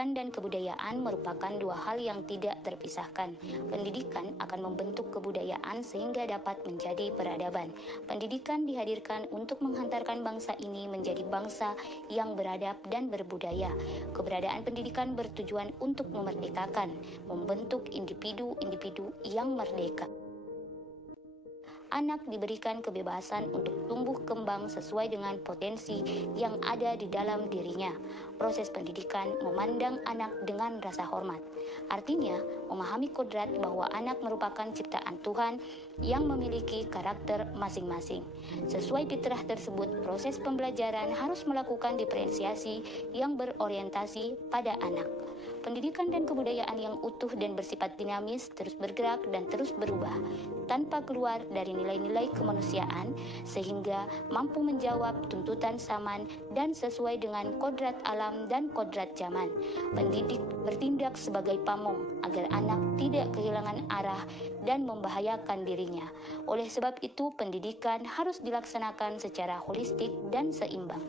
Pendidikan dan kebudayaan merupakan dua hal yang tidak terpisahkan. Pendidikan akan membentuk kebudayaan sehingga dapat menjadi peradaban. Pendidikan dihadirkan untuk menghantarkan bangsa ini menjadi bangsa yang beradab dan berbudaya. Keberadaan pendidikan bertujuan untuk memerdekakan, membentuk individu-individu yang merdeka. Anak diberikan kebebasan untuk tumbuh kembang sesuai dengan potensi yang ada di dalam dirinya. Proses pendidikan memandang anak dengan rasa hormat. Artinya, memahami kodrat bahwa anak merupakan ciptaan Tuhan yang memiliki karakter masing-masing. Sesuai fitrah tersebut, proses pembelajaran harus melakukan diferensiasi yang berorientasi pada anak. Pendidikan dan kebudayaan yang utuh dan bersifat dinamis terus bergerak dan terus berubah tanpa keluar dari nilai-nilai kemanusiaan sehingga mampu menjawab tuntutan zaman dan sesuai dengan kodrat alam dan kodrat zaman. Pendidik bertindak sebagai pamong agar anak tidak kehilangan arah dan membahayakan dirinya. Oleh sebab itu, pendidikan harus dilaksanakan secara holistik dan seimbang.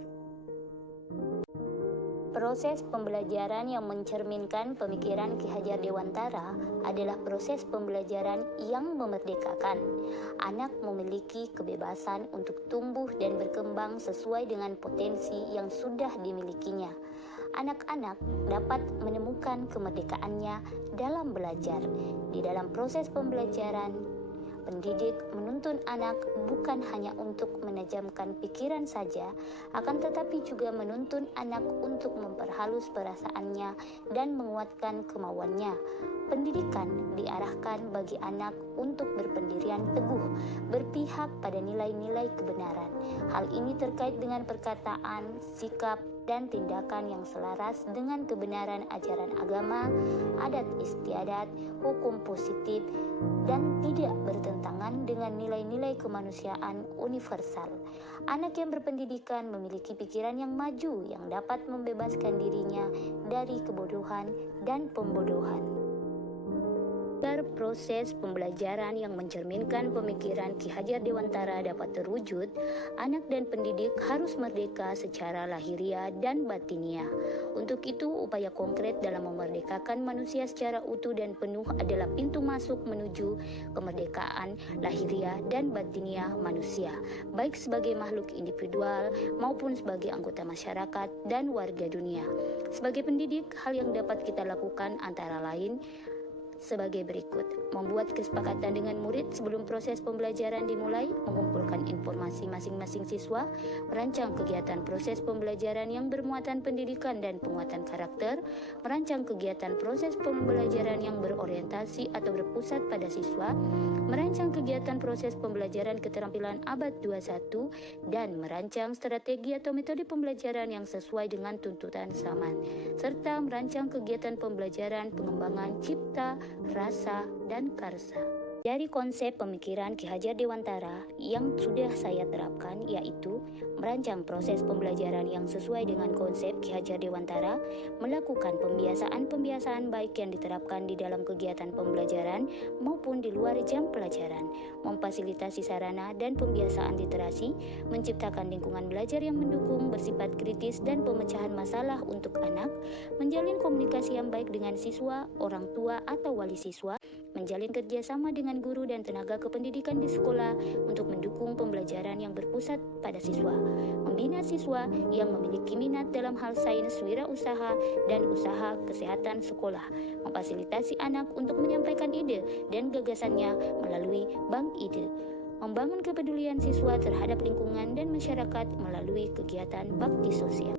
Proses pembelajaran yang mencerminkan pemikiran Ki Hajar Dewantara adalah proses pembelajaran yang memerdekakan. Anak memiliki kebebasan untuk tumbuh dan berkembang sesuai dengan potensi yang sudah dimilikinya. Anak-anak dapat menemukan kemerdekaannya dalam belajar. Di dalam proses pembelajaran, pendidik menuntun anak bukan hanya untuk menajamkan pikiran saja, akan tetapi juga menuntun anak untuk memperhalus perasaannya dan menguatkan kemauannya. Pendidikan diarahkan bagi anak untuk berpendirian teguh, berpihak pada nilai-nilai kebenaran. Hal ini terkait dengan perkataan, sikap, dan tindakan yang selaras dengan kebenaran ajaran agama, adat istiadat, hukum positif, dan tidak bertentangan dengan nilai-nilai kemanusiaan universal. Anak yang berpendidikan memiliki pikiran yang maju yang dapat membebaskan dirinya dari kebodohan dan pembodohan. Agar proses pembelajaran yang mencerminkan pemikiran Ki Hajar Dewantara dapat terwujud, anak dan pendidik harus merdeka secara lahiriah dan batiniah. Untuk itu, upaya konkret dalam memerdekakan manusia secara utuh dan penuh adalah pintu masuk menuju kemerdekaan lahiriah dan batiniah manusia, baik sebagai makhluk individual maupun sebagai anggota masyarakat dan warga dunia. Sebagai pendidik, hal yang dapat kita lakukan antara lain sebagai berikut: membuat kesepakatan dengan murid sebelum proses pembelajaran dimulai, mengumpulkan informasi masing-masing siswa, merancang kegiatan proses pembelajaran yang bermuatan pendidikan dan penguatan karakter, merancang kegiatan proses pembelajaran yang berorientasi atau berpusat pada siswa, merancang kegiatan proses pembelajaran keterampilan abad 21, dan merancang strategi atau metode pembelajaran yang sesuai dengan tuntutan zaman, serta merancang kegiatan pembelajaran pengembangan cipta, rasa, dan karsa. Dari konsep pemikiran Ki Hajar Dewantara yang sudah saya terapkan, yaitu merancang proses pembelajaran yang sesuai dengan konsep Ki Hajar Dewantara, melakukan pembiasaan-pembiasaan baik yang diterapkan di dalam kegiatan pembelajaran maupun di luar jam pelajaran, memfasilitasi sarana dan pembiasaan literasi, menciptakan lingkungan belajar yang mendukung, bersifat kritis dan pemecahan masalah untuk anak, menjalin komunikasi yang baik dengan siswa, orang tua atau wali siswa, menjalin kerjasama dengan guru dan tenaga kependidikan di sekolah untuk mendukung pembelajaran yang berpusat pada siswa, membina siswa yang memiliki minat dalam hal sains, wirausaha, dan usaha kesehatan sekolah, memfasilitasi anak untuk menyampaikan ide dan gagasannya melalui bank ide, membangun kepedulian siswa terhadap lingkungan dan masyarakat melalui kegiatan bakti sosial.